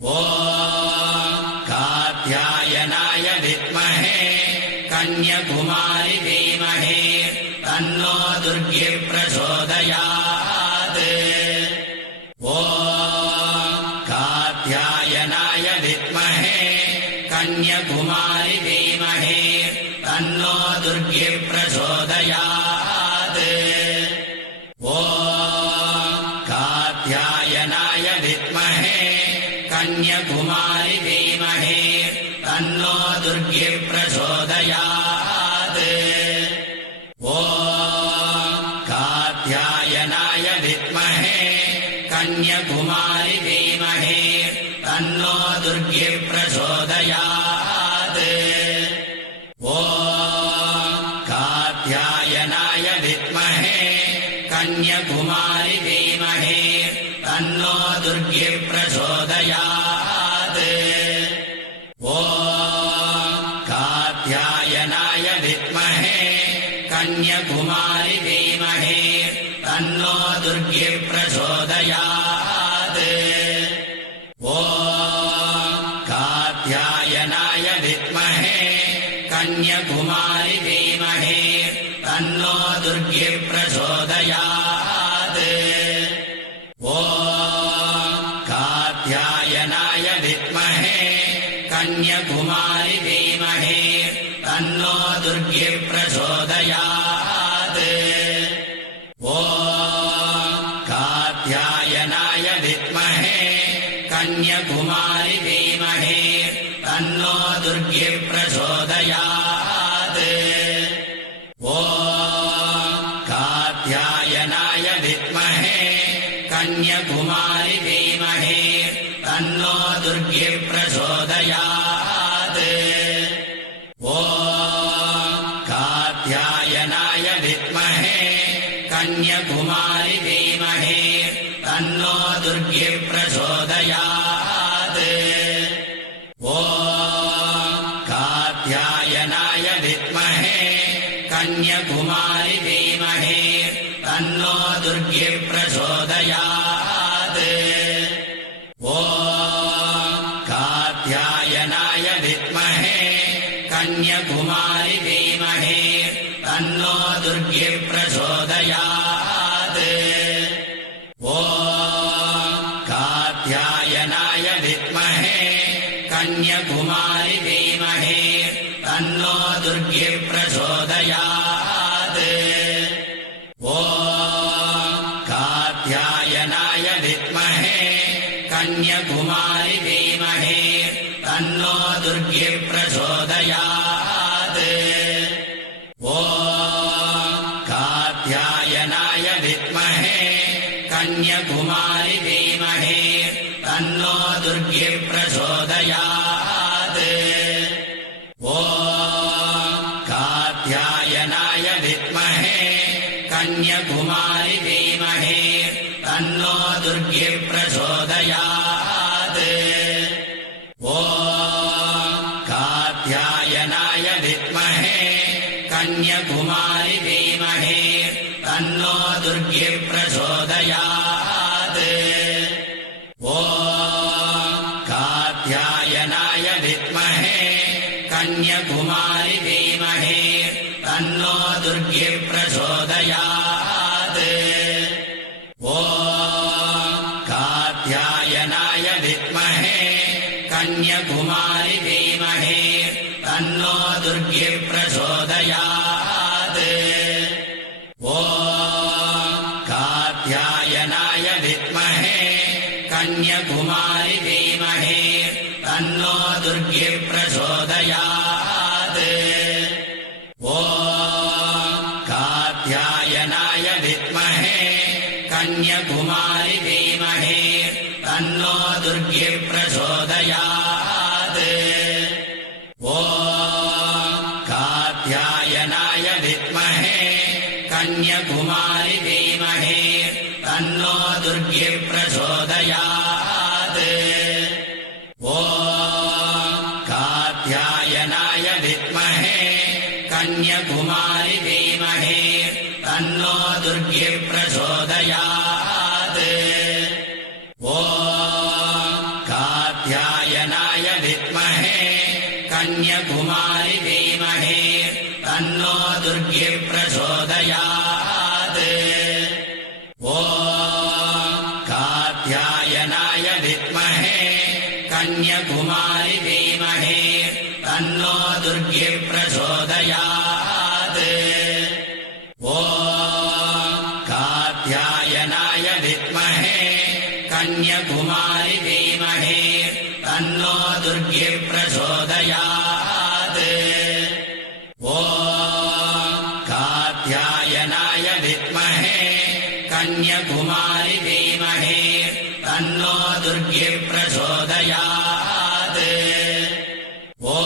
ॐ कात्यायनाय विद्महे कन्याकुमारी धीमहि तन्नो दुर्गे प्रचोदयात्। ॐ कात्यायनाय विद्महे कन्याकुमारी धीमहि तन्नो दुर्गे प्रचोदयात्। ॐ कात्यायनाय विद्महे कन्याकुमारी धीमहि तन्नो दुर्गे प्रचोदयात्। ॐ कात्यायनाय विद्महे कन्याकुमारी धीमहि तन्नो दुर्गे प्रचोदयात्। ॐ कात्यायनाय विद्महे कन्याकुमारी धीमहि तन्नो दुर्गे प्रचोदयात्। ॐ कात्यायनाय विद्महे कन्याकुमारी धीमहि तन्नो दुर्गे प्रचोदयात्। ॐ कात्यायनाय विद्महे कन्याकुमारी धीमहि तन्नो दुर्गे प्रचोदयात्। ॐ कात्यायनाय विद्महे कन्याकुमारी धीमहि तन्नो दुर्गे प्रचोदयात्। ॐ कात्यायनाय विद्महे कन्याकुमारी धीमहि तन्नो दुर्गे प्रचोदयात्। ॐ कात्यायनाय विद्महे कन्याकुमारी धीमहि तन्नो दुर्गे प्रचोदयात्। ॐ कात्यायनाय विद्महे कन्याकुमारी धीमहि तन्नो दुर्गे प्रचोदयात्। ॐ कात्यायनाय विद्महे कन्याकुमारी धीमहि तन्नो दुर्गे प्रचोदयात्। ॐ कात्यायनाय विद्महे कन्याकुमारी धीमहि तन्नो दुर्गे प्रचोदयात्। ॐ कात्यायनाय विद्महे कन्याकुमारी धीमहि तन्नो दुर्गे प्रचोदयात्। ॐ कात्यायनाय विद्महे कन्याकुमारी धीमहि तन्नो दुर्गे प्रचोदयात्। ॐ कात्यायनाय विद्महे कन्याकुमारी धीमहि तन्नो दुर्गे प्रचोदयात्। ॐ कात्यायनाय विद्महे कन्याकुमारी धीमहि तन्नो दुर्गे प्रचोदयात्। ॐ कात्यायनाय विद्महे कन्याकुमारी धीमहि तन्नो दुर्गे प्रचोदयात्। ॐ कात्यायनाय विद्महे कन्याकुमारी धीमहि तन्नो दुर्गे प्रचोदयात्। ॐ कात्यायनाय विद्महे कन्याकुमारी धीमहि तन्नो दुर्गे प्रचोदयात्। ॐ कात्यायनाय विद्महे कन्याकुमारी धीमहि तन्नो दुर्गे प्रचोदयात्। ॐ कात्यायनाय विद्महे कन्याकुमारी धीमहि तन्नो दुर्गे प्रचोदयात्। ॐ कात्यायनाय विद्महे कन्याकुमारी धीमहि तन्नो दुर्गे प्रचोदयात्। ॐ कात्यायनाय विद्महे कन्याकुमारी धीमहि तन्नो दुर्गे प्रचोदयात्। ॐ कन्याकुमारी धीमहि तन्नो दुर्गे प्रचोदयात्। ॐ कात्यायनाय विद्महे कन्याकुमारी धीमहि तन्नो दुर्गे प्रचोदयात्। ॐ कात्यायनाय विद्महे कन्याकुमारी धीमहि तन्नो दुर्गे प्रचोदयात्। ॐ कात्यायनाय विद्महे कन्याकुमारी धीमहि तन्नो दुर्गे प्रचोदयात्। ॐ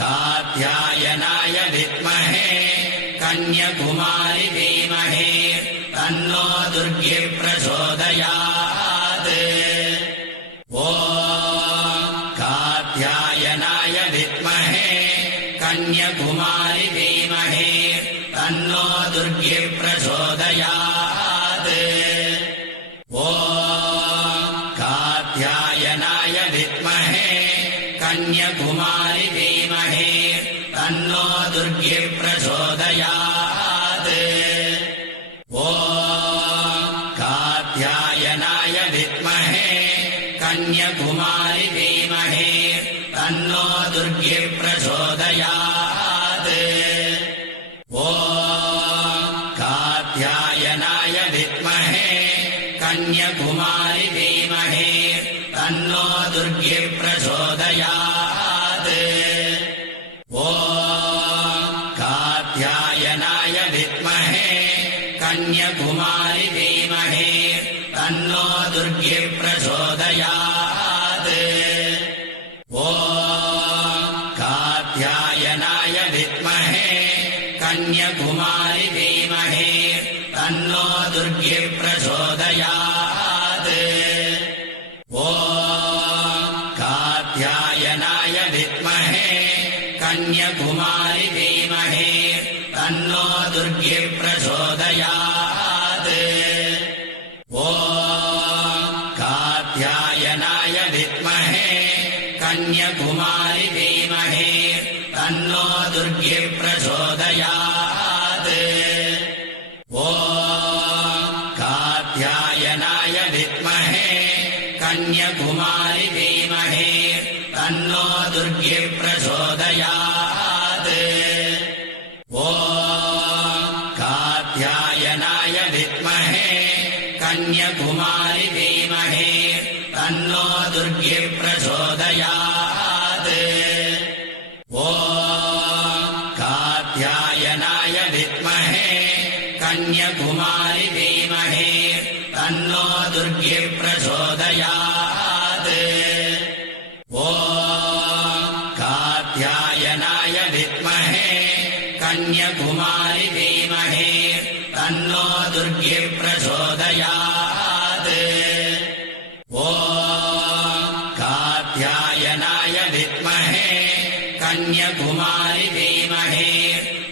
कात्यायनाय विद्महे कन्याकुमारी धीमहि तन्नो दुर्गे प्रचोदयात्। ॐ कात्यायनाय विद्महे कन्याकुमारी धीमहि तन्नो दुर्गे प्रचोदयात्। ॐ कात्यायनाय विद्महे कन्याकुमारी धीमहि तन्नो दुर्गे प्रचोदयात्। ॐ कात्यायनाय विद्महे कन्याकुमारी धीमहि तन्नो दुर्गे प्रचोदयात्। ॐ कात्यायनाय विद्महे कन्याकुमारी धीमहि तन्नो दुर्गे प्रचोदयात्। ॐ कात्यायनाय विद्महे कन्याकुमारी धीमहि तन्नो दुर्गे प्रचोदयात्। ॐ कात्यायनाय विद्महे कन्याकुमारी धीमहि तन्नो दुर्गे प्रचोदयात्। ॐ कात्यायनाय विद्महे कन्याकुमारी धीमहि तन्नो दुर्गे प्रचोदयात्। ॐ कात्यायनाय विद्महे कन्याकुमारी धीमहि तन्नो दुर्गे प्रचोदयात्। ॐ कात्यायनाय विद्महे कन्याकुमारी धीमहि तन्नो दुर्गे प्रचोदयात्। ॐ कात्यायनाय विद्महे कन्याकुमारी धीमहि तन्नो दुर्गे प्रचोदयात्। ॐ कात्यायनाय विद्महे कन्याकुमारी धीमहि तन्नो दुर्गे प्रचोदयात्। ॐ कात्यायनाय विद्महे कन्याकुमारी धीमहि तन्नो दुर्गे प्रचोदयात्। ॐ कात्यायनाय विद्महे कन्याकुमारी धीमहि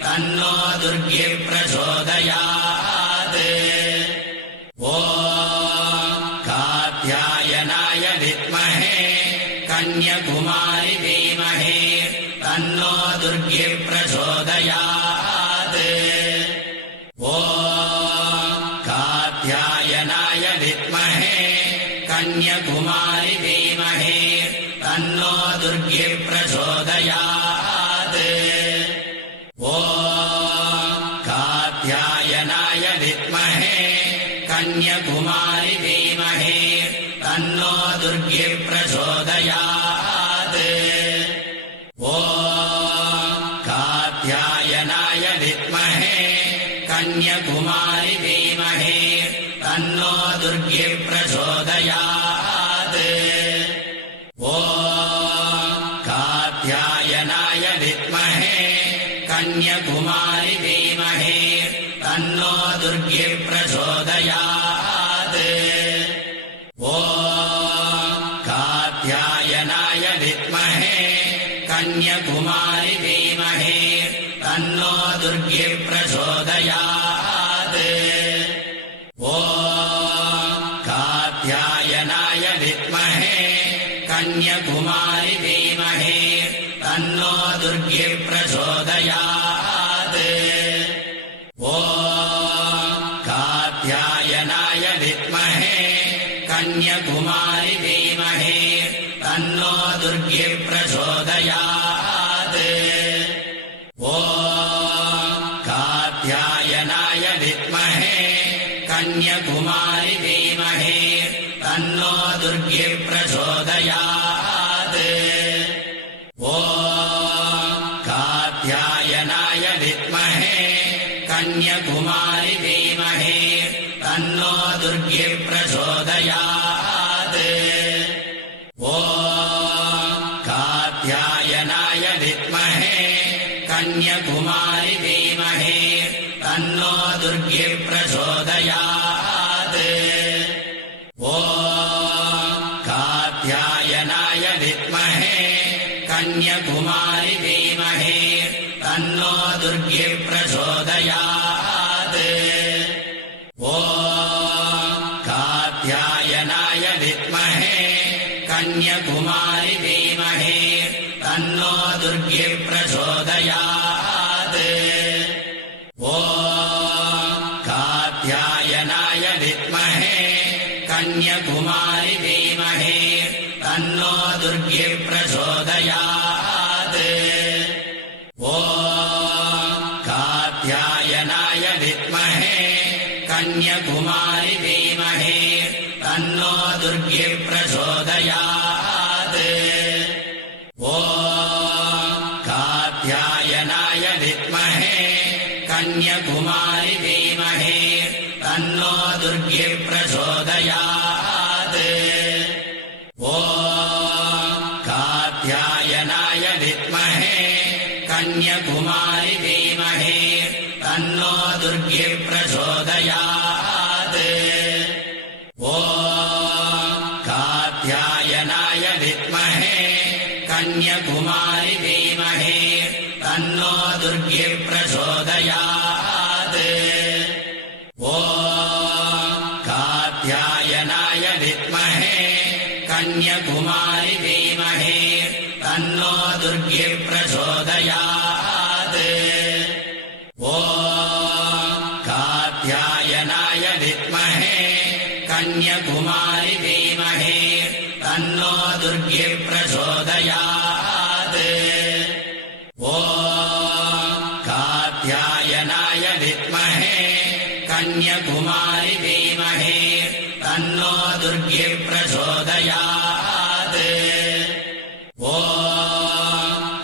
तन्नो दुर्गे प्रचोदयात्। ॐ कात्यायनाय विद्महे कन्याकुमारी धीमहि तन्नो दुर्गे प्रचोदयात्। ॐ कात्यायनाय विद्महे कन्याकुमारी धीमहि तन्नो दुर्गे प्रचोदयात्। ॐ कात्यायनाय विद्महे कन्याकुमारी धीमहि तन्नो दुर्गे प्रचोदयात्। ॐ कात्यायनाय विद्महे कन्याकुमारी धीमहि तन्नो दुर्गे प्रचोदयात्। ॐ कात्यायनाय विद्महे कन्याकुमारी धीमहि तन्नो दुर्गे प्रचोदयात्। ॐ कात्यायनाय विद्महे कन्याकुमारी धीमहि तन्नो दुर्गे प्रचोदयात्। ॐ कात्यायनाय विद्महे कन्याकुमारी धीमहि दुर्गिप्रचोदयात् ॐ कात्यायनाय विद्महे कन्याकुमारी धीमहि तन्नो दुर्गिप्रचोदयात् ॐ कात्यायनाय विद्महे कन्याकुमारी धीमहि तन्नो दुर्गिप्रचोदयात् ॐ कात्यायनाय विद्महे कन्याकुमारी धीमहि तन्नो दुर्गिप्रचोदयात् ॐ कात्यायनाय विद्महे कन्याकुमारी धीमहि तन्नो दुर्गिप्रचोदयात् ॐ कात्यायनाय विद्महे कन्याकुमारी धीमहि तन्नो दुर्गिप्रचोदयात् ॐ कात्यायनाय विद्महे कन्याकुमारी धीमहि तन्नो दुर्गिप्रचोदयात् ॐ कात्यायनाय विद्महे कन्याकुमारी धीमहि तन्नो दुर्गिप्रचोदयात् ॐ कात्यायनाय विद्महे कन्याकुमारी धीमहि तन्नो दुर्गिप्रचोदयात् ॐ कात्यायनाय विद्महे कन्याकुमारी धीमहि तन्नो दुर्गिप्रचोदयात् ॐ कात्यायनाय विद्महे कन्याकुमारी धीमहि तन्नो दुर्गिप्रचोदयात् ॐ कात्यायनाय विद्महे कन्याकुमारी धीमहि तन्नो दुर्गिप्रचोदयात् ॐ कात्यायनाय विद्महे कन्याकुमारी धीमहि तन्नो दुर्गिप्रचोदयात् ॐ कात्यायनाय विद्महे कन्याकुमारी धीमहि तन्नो दुर्गिप्रचोदयात् ॐ कात्यायनाय विद्महे कन्याकुमारी धीमहि तन्नो दुर्गिप्रचोदयात् ॐ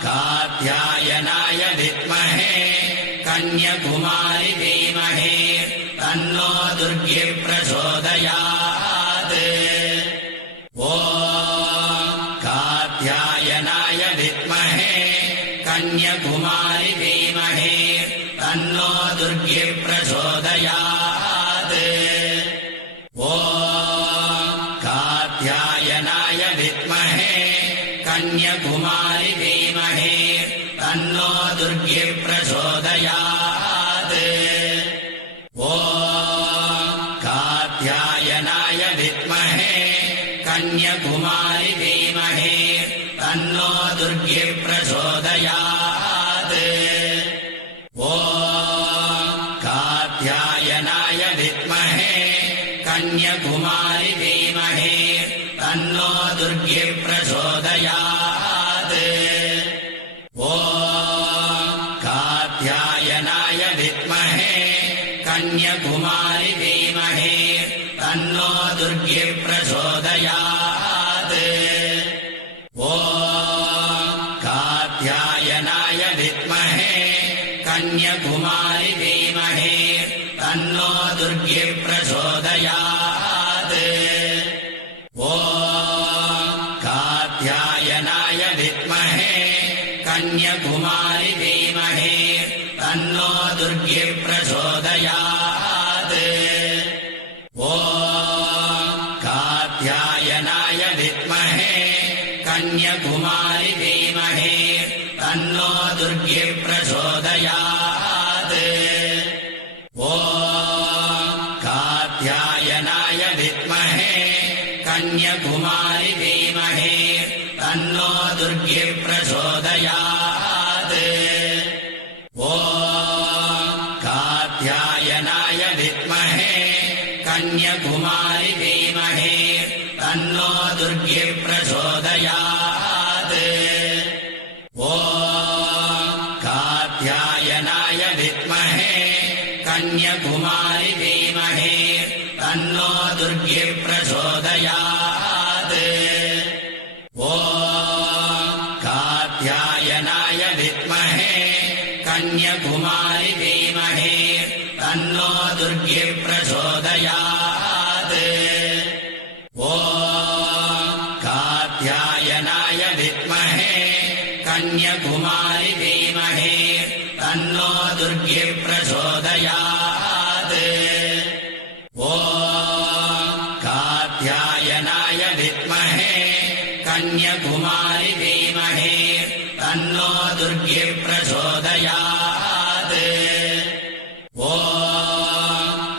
कात्यायनाय विद्महे कन्याकुमारी धीमहि तन्नो दुर्गिप्रचोदयात् ॐ कात्यायनाय विद्महे कन्याकुमारी धीमहि तन्नो दुर्गिप्रचोदयात् ॐ कात्यायनाय विद्महे कन्याकुमारी धीमहि तन्नो दुर्गिप्रचोदयात् ॐ कात्यायनाय विद्महे कन्याकुमारी धीमहि तन्नो दुर्गिप्रचोदयात् ॐ कात्यायनाय विद्महे कन्याकुमारी धीमहि तन्नो दुर्गिप्रचोदयात् ॐ कात्यायनाय विद्महे कन्याकुमारी धीमहि तन्नो दुर्गिप्रचोदयात् ॐ कात्यायनाय विद्महे कन्याकुमारी धीमहि तन्नो दुर्गिप्रचोदयात् ॐ कात्यायनाय विद्महे कन्याकुमारी धीमहि तन्नो दुर्गिप्रचोदयात् ॐ कात्यायनाय विद्महे कन्याकुमारी धीमहि तन्नो दुर्गिप्रचोदयात् ॐ कात्यायनाय विद्महे कन्याकुमारी धीमहि तन्नो दुर्गिप्रचोदयात् विद्महे कन्याकुमारी धीमहि तन्नो दुर्गे प्रचोदयात् ॐ कात्यायनाय विद्महे कन्याकुमारी धीमहि तन्नो दुर्गे प्रचोदयात् ॐ कात्यायनाय विद्महे कन्याकुमारी धीमहि तन्नो दुर्गे प्रचोदयात् ॐ कात्यायनाय विद्महे कन्याकुमारी धीमहि तन्नो दुर्गे प्रचोदयात् ॐ कात्यायनाय विद्महे कन्याकुमारी धीमहि तन्नो दुर्गे प्रचोदयात् ॐ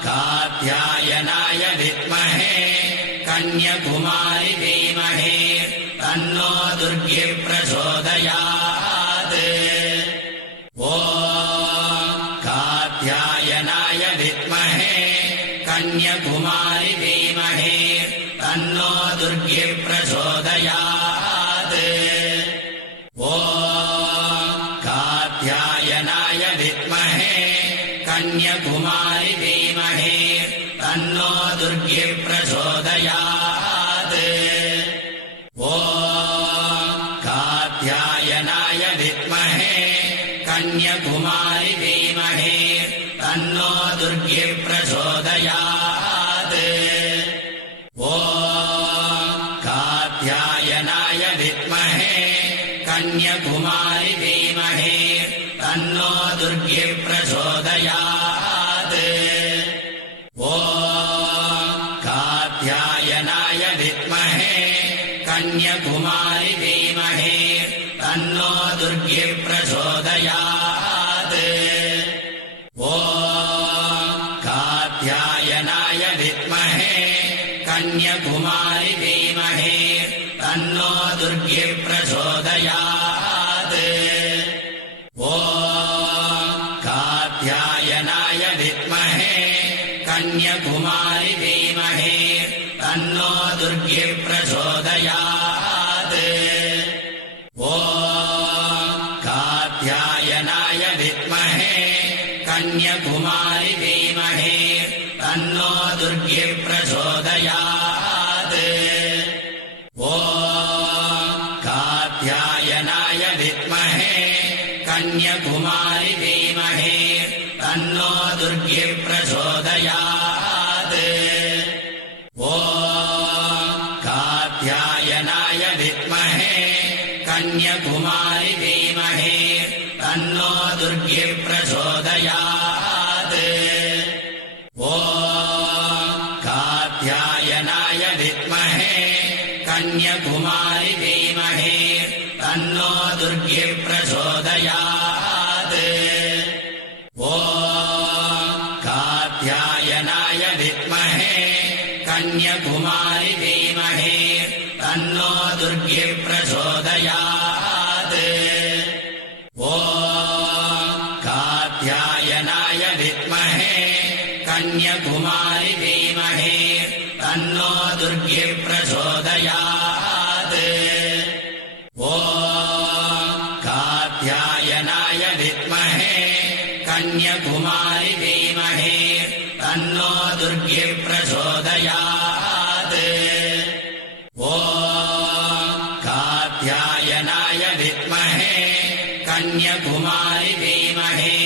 कात्यायनाय विद्महे कन्याकुमारी धीमहि तन्नो दुर्गे प्रचोदयात् ॐ कात्यायनाय विद्महे कन्याकुमारी धीमहि तन्नो दुर्गे प्रचोदयात् ॐ कात्यायनाय विद्महे कन्याकुमारी धीमहि तन्नो दुर्गे प्रचोदयात् ॐ कात्यायनाय विद्महे कन्याकुमारी धीमहि तन्नो दुर्गे प्रचोदयात् ॐ कात्यायनाय विद्महे कन्याकुमारी धीमहि तन्नो दुर्गे प्रचोदयात् ॐ कात्यायनाय विद्महे कन्याकुमारी धीमहि तन्नो दुर्गे प्रचोदयात् ॐ कात्यायनाय विद्महे कन्याकुमारी धीमहि तन्नो दुर्गे प्रचोदयात् ॐ कात्यायनाय विद्महे कन्याकुमारी धीमहि तन्नो दुर्गे प्रचोदयात् ॐ कात्यायनाय विद्महे कन्याकुमारी धीमहि तन्नो दुर्गे प्रचोदयात् ॐ कात्यायनाय विद्महे कन्याकुमारी धीमहि तन्नो दुर्गे प्रचोदयात् ॐ कात्यायनाय विद्महे कन्याकुमारी धीमहि तन्नो दुर्गे प्रचोदयात् ॐ कात्यायनाय विद्महे कन्याकुमारी धीमहि तन्नो दुर्गे प्रचोदयात् ॐ कात्यायनाय विद्महे कन्याकुमारी धीमहि तन्नो दुर्गे प्रचोदयात् ॐ कात्यायनाय विद्महे कन्याकुमारी धीमहि तन्नो दुर्गे प्रचोदयात् ॐ कात्यायनाय विद्महे कन्याकुमारी धीमहि तन्नो दुर्गे प्रचोदयात् ॐ कात्यायनाय विद्महे कन्याकुमारी धीमहि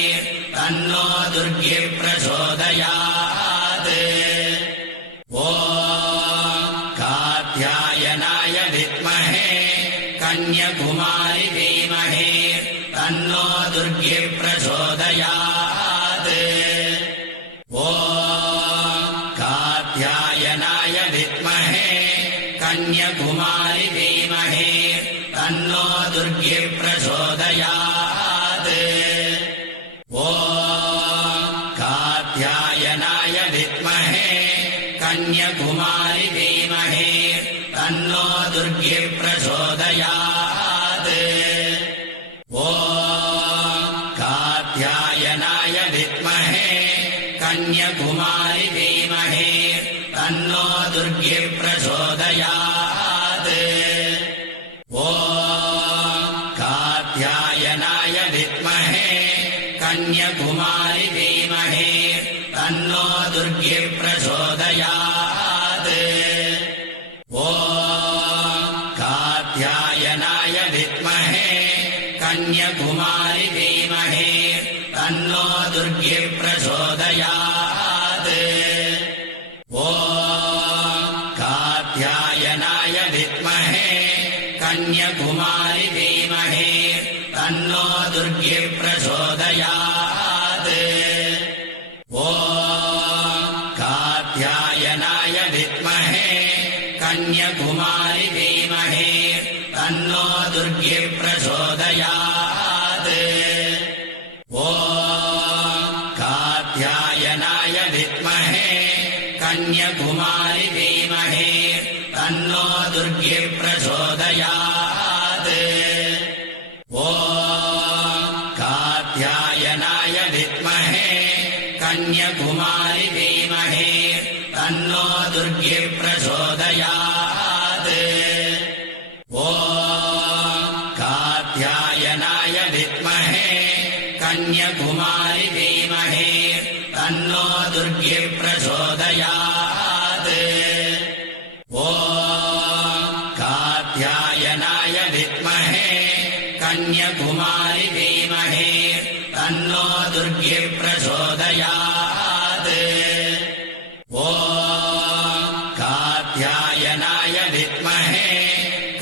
तन्नो दुर्गे प्रचोदयात् ॐ कात्यायनाय विद्महे कन्याकुमारी धीमहि तन्नो दुर्गे प्रचोदयात् ॐ कात्यायनाय विद्महे कन्याकुमारी धीमहि तन्नो दुर्गे प्रचोदयात् ॐ कात्यायनाय विद्महे कन्याकुमारी धीमहि तन्नो दुर्गे प्रचोदयात् ॐ कात्यायनाय विद्महे कन्याकुमारी धीमहि तन्नो दुर्गे प्रचोदयात् ॐ कात्यायनाय विद्महे कन्याकुमारी धीमहि तन्नो दुर्गे प्रचोदयात् ॐ कात्यायनाय विद्महे कन्याकुमारी धीमहि तन्नो दुर्गे प्रचोदयात् ॐ कात्यायनाय विद्महे कन्याकुमारी धीमहि तन्नो दुर्गे प्रचोदयात् ॐ कात्यायनाय विद्महे कन्याकुमारी धीमहि तन्नो दुर्गे प्रचोदयात् ॐ कात्यायनाय विद्महे कन्याकुमारी धीमहि तन्नो दुर्गे प्रचोदयात् ॐ कात्यायनाय विद्महे कन्याकुमारी धीमहि तन्नो दुर्गे प्रचोदयात् ॐ कात्यायनाय विद्महे कन्याकुमारी धीमहि तन्नो दुर्गे प्रचोदयात् ॐ कात्यायनाय विद्महे कन्याकुमारी धीमहि तन्नो दुर्गे प्रचोदयात् ॐ कात्यायनाय विद्महे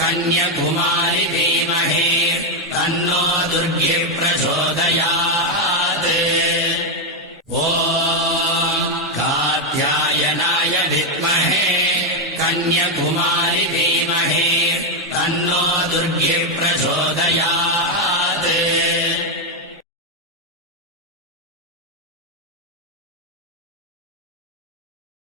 कन्याकुमारी धीमहि तन्नो दुर्गे प्रचोदयात् ॐ कात्यायनाय विद्महे कन्याकुमारी धीमहि तन्नो दुर्गे प्रचोदयात्